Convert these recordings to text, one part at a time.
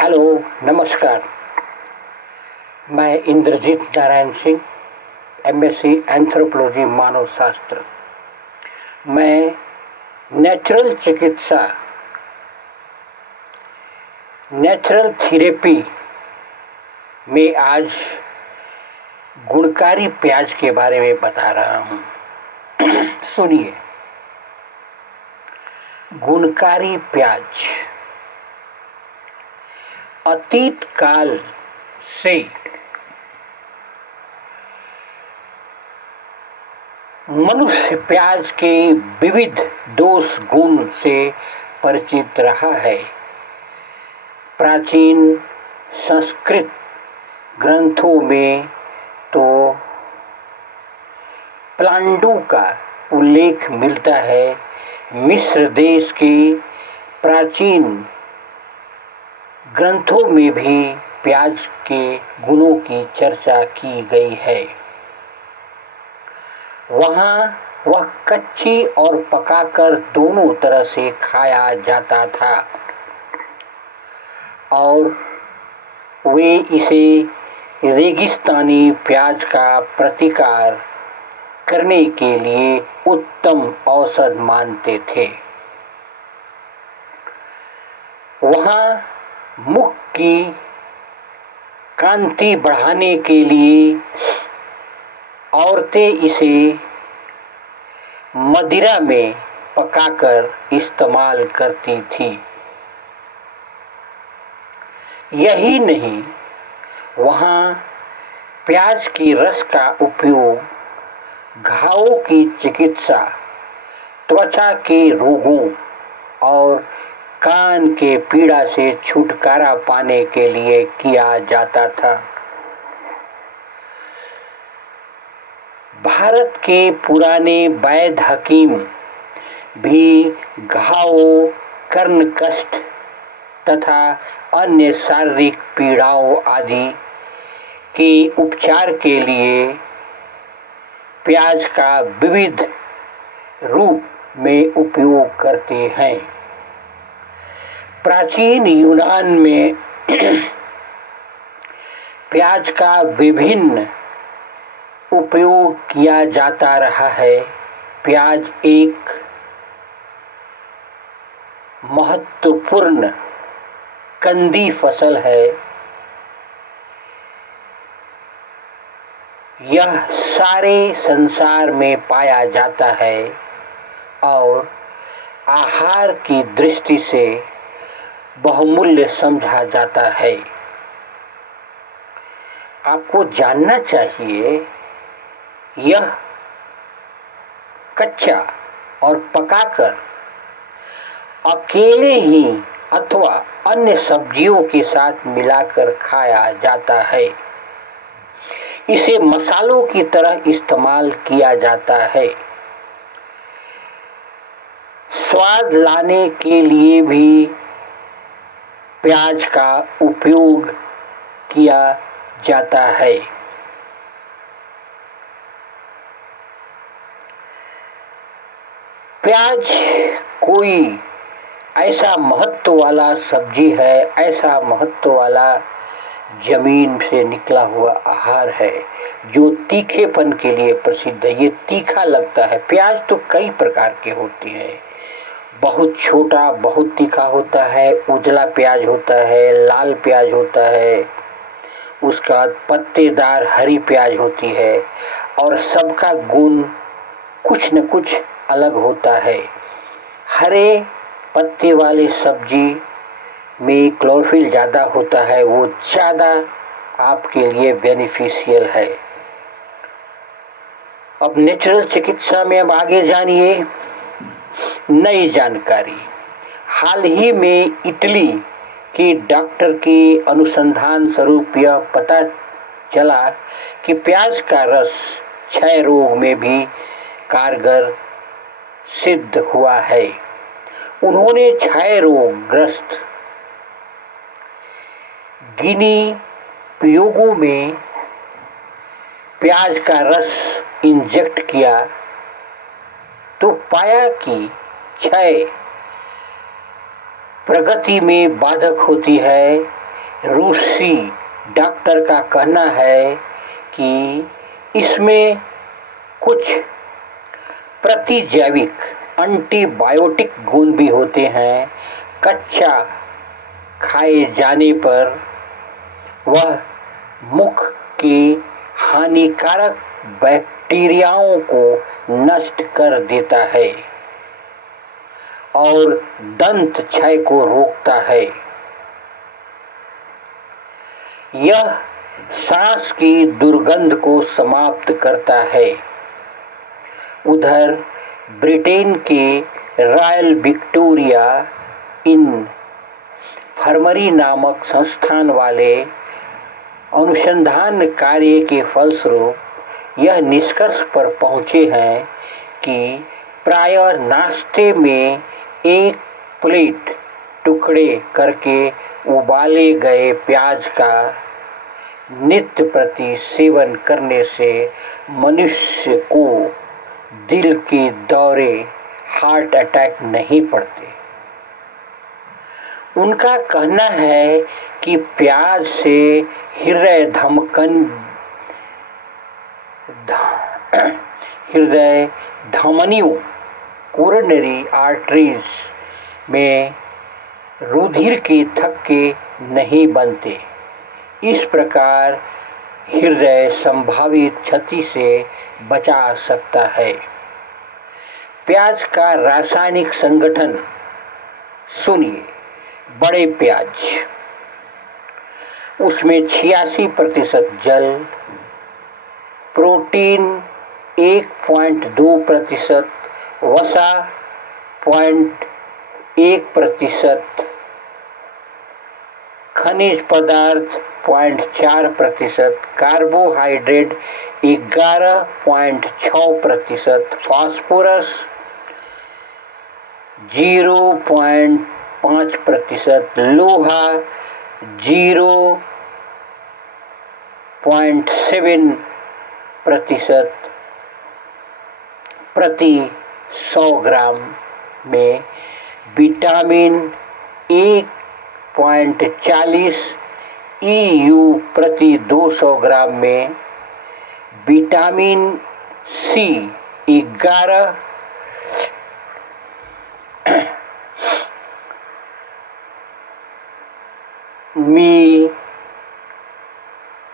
Hello, नमस्कार। मैं Indrajit Narayan Singh, MSc anthropology मानव शास्त्र। मैं नेचुरल चिकित्सा, नेचुरल थेरेपी में आज गुणकारी प्याज के बारे में बता रहा हूँ। सुनिए। गुणकारी प्याज अतीत काल से मनुष्य प्याज के विविध दोष गुण से परिचित रहा है। प्राचीन संस्कृत ग्रंथों में तो प्लांडु का उल्लेख मिलता है। मिस्र देश के प्राचीन ग्रंथों में भी प्याज के गुणों की चर्चा की गई है। वहाँ वह कच्ची और पकाकर दोनों तरह से खाया जाता था और वे इसे रेगिस्तानी प्याज का प्रतिकार करने के लिए उत्तम औषध मानते थे। वहाँ मुख की कांति बढ़ाने के लिए औरतें इसे मदिरा में पकाकर इस्तेमाल करती थी। यही नहीं, वहाँ प्याज की रस का उपयोग घावों की चिकित्सा, त्वचा के रोगों और कान के पीड़ा से छुटकारा पाने के लिए किया जाता था। भारत के पुराने वैद्य हकीम भी घावों, कर्णकष्ट तथा अन्य शारीरिक पीड़ाओं आदि के उपचार के लिए प्याज का विविध रूप में उपयोग करते हैं। प्राचीन यूनान में प्याज का विभिन्न उपयोग किया जाता रहा है। प्याज एक महत्वपूर्ण कंदी फसल है। यह सारे संसार में पाया जाता है और आहार की दृष्टि से बहुमूल्य समझा जाता है। आपको जानना चाहिए, यह कच्चा और पकाकर अकेले ही अथवा अन्य सब्जियों के साथ मिलाकर खाया जाता है। इसे मसालों की तरह इस्तेमाल किया जाता है। स्वाद लाने के लिए भी प्याज का उपयोग किया जाता है। प्याज कोई ऐसा महत्व वाला सब्जी है, ऐसा महत्व वाला जमीन से निकला हुआ आहार है जो तीखेपन के लिए प्रसिद्ध है। ये तीखा लगता है। प्याज तो कई प्रकार के होते हैं। बहुत छोटा बहुत तीखा होता है, उजला प्याज होता है, लाल प्याज होता है, उसका बाद पत्तेदार हरी प्याज होती है और सबका गुण कुछ न कुछ अलग होता है। हरे पत्ते वाले सब्जी में क्लोरोफिल ज़्यादा होता है, वो ज़्यादा आपके लिए बेनिफिशियल है। अब नेचुरल चिकित्सा में अब आगे जानिए नई जानकारी। हाल ही में इटली के डॉक्टर के अनुसंधान स्वरूप यह पता चला कि प्याज का रस क्षय रोग में भी कारगर सिद्ध हुआ है। उन्होंने क्षय रोग ग्रस्त गिनी प्रयोगों में प्याज का रस इंजेक्ट किया तो पाया कि क्षय प्रगति में बाधक होती है, रूसी डॉक्टर का कहना है कि इसमें कुछ प्रतिजैविक एंटीबायोटिक गुण भी होते हैं। कच्चा खाए जाने पर वह मुख के हानिकारक बैक्टीरियाओं को नष्ट कर देता है और दंत क्षय को रोकता है। यह सांस की दुर्गंध को समाप्त करता है। उधर ब्रिटेन के रॉयल विक्टोरिया इन्फर्मरी नामक संस्थान वाले अनुसंधान कार्य के फलस्वरूप यह निष्कर्ष पर पहुँचे हैं कि प्रायः नाश्ते में एक प्लेट टुकड़े करके उबाले गए प्याज का नित्य प्रति सेवन करने से मनुष्य को दिल के दौरे, हार्ट अटैक नहीं पड़ते। उनका कहना है कि प्याज से हृदय धमनियों कोरोनरी आर्टरीज में रुधिर के थक्के नहीं बनते। इस प्रकार हृदय संभावित क्षति से बचा सकता है। प्याज का रासायनिक संगठन सुनिए। बड़े प्याज, उसमें 86% जल, प्रोटीन 1.2%, वसा 0.1%, खनिज पदार्थ 0.4%, कार्बोहाइड्रेट 11.6%, फास्फोरस 0.5%, लोहा 0.7% प्रति 100 ग्राम में, विटामिन 1.40 EU प्रति 200 ग्राम में, विटामिन सी 11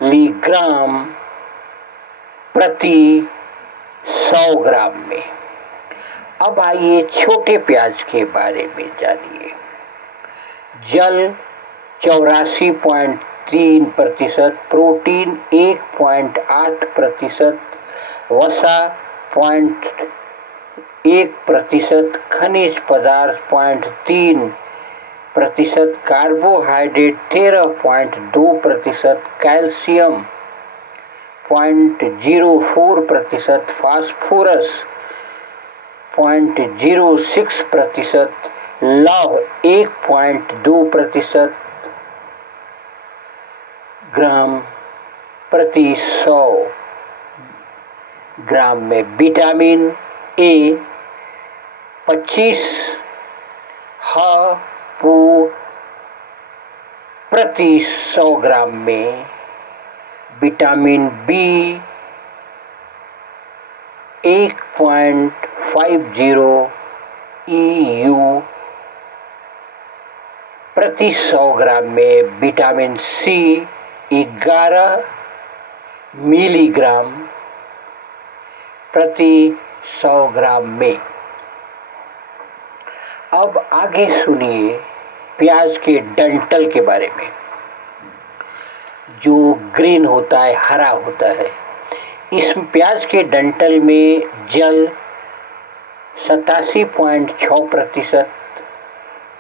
मिलीग्राम प्रति 100 ग्राम में। अब आइए छोटे प्याज के बारे में जानिए। जल 84.3%, प्रोटीन 1.8%, वसा 0.1%, खनिज पदार्थ 0.3%, कार्बोहाइड्रेट 13.2%, कैल्शियम 0.04%, फास्फोरस 0.06%, लौह 1.2% ग्राम प्रति 100 ग्राम में, विटामिन ए 25 प्रति 100 ग्राम में, विटामिन बी 1.50 EU प्रति 100 ग्राम में, विटामिन सी 11 मिलीग्राम प्रति 100 ग्राम में। अब आगे सुनिए प्याज के डंठल के बारे में, जो ग्रीन होता है, हरा होता है। इस प्याज के डंठल में जल 87.6%,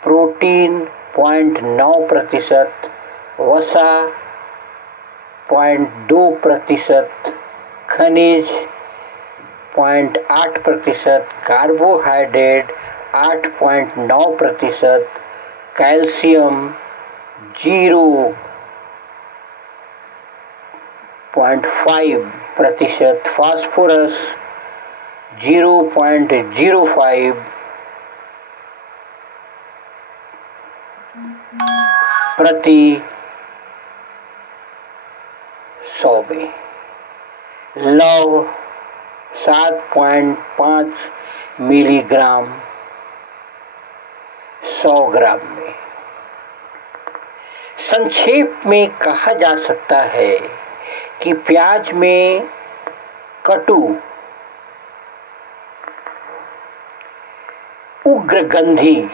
प्रोटीन 0.9%, वसा 0.2%, खनिज 0.8%, कार्बोहाइड्रेट 8.9%, कैल्शियम 0.5%, फास्फोरस 0.05 प्रति में, लौंग 7.5 मिलीग्राम 100 ग्राम में। संक्षेप में कहा जा सकता है कि प्याज में कटु, उग्रगंधी,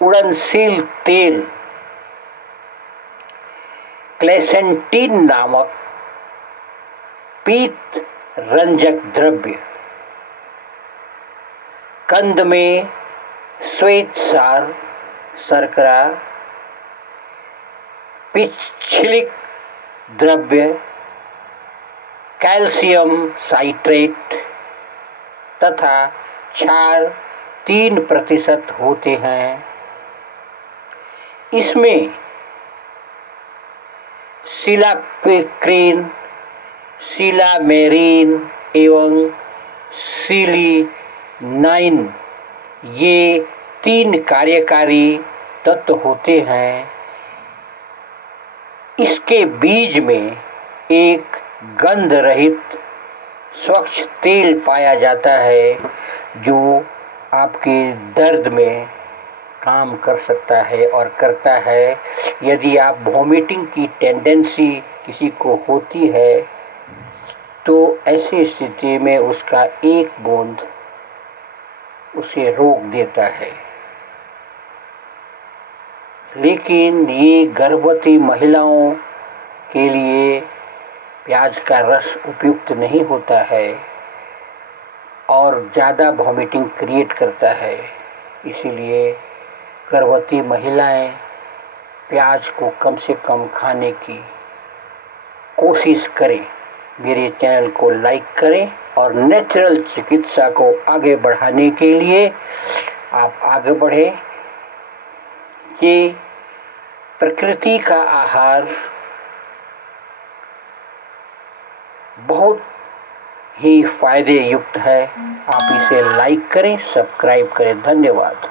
उड़नशील तेल, क्लेसेंटीन नामक पीत रंजक द्रव्य, कंद में श्वेतसार, शर्करा, पिच्छलिक द्रव्य, कैल्शियम साइट्रेट तथा क्षार 3% होते हैं। इसमें सिलापिक्रीन, सिलामेरीन एवं सिलीनाइन ये 3 कार्यकारी तत्व होते हैं। इसके बीज में एक गंध रहित स्वच्छ तेल पाया जाता है जो आपके दर्द में काम कर सकता है और करता है। यदि आप वॉमिटिंग की टेंडेंसी किसी को होती है तो ऐसी स्थिति में उसका एक बूंद उसे रोक देता है। लेकिन ये गर्भवती महिलाओं के लिए प्याज का रस उपयुक्त नहीं होता है और ज़्यादा वॉमिटिंग क्रिएट करता है। इसीलिए गर्भवती महिलाएं प्याज को कम से कम खाने की कोशिश करें। मेरे चैनल को लाइक करें और नेचुरल चिकित्सा को आगे बढ़ाने के लिए आप आगे बढ़ें। ये प्रकृति का आहार बहुत ही फायदे युक्त है। आप इसे लाइक करें, सब्सक्राइब करें। धन्यवाद।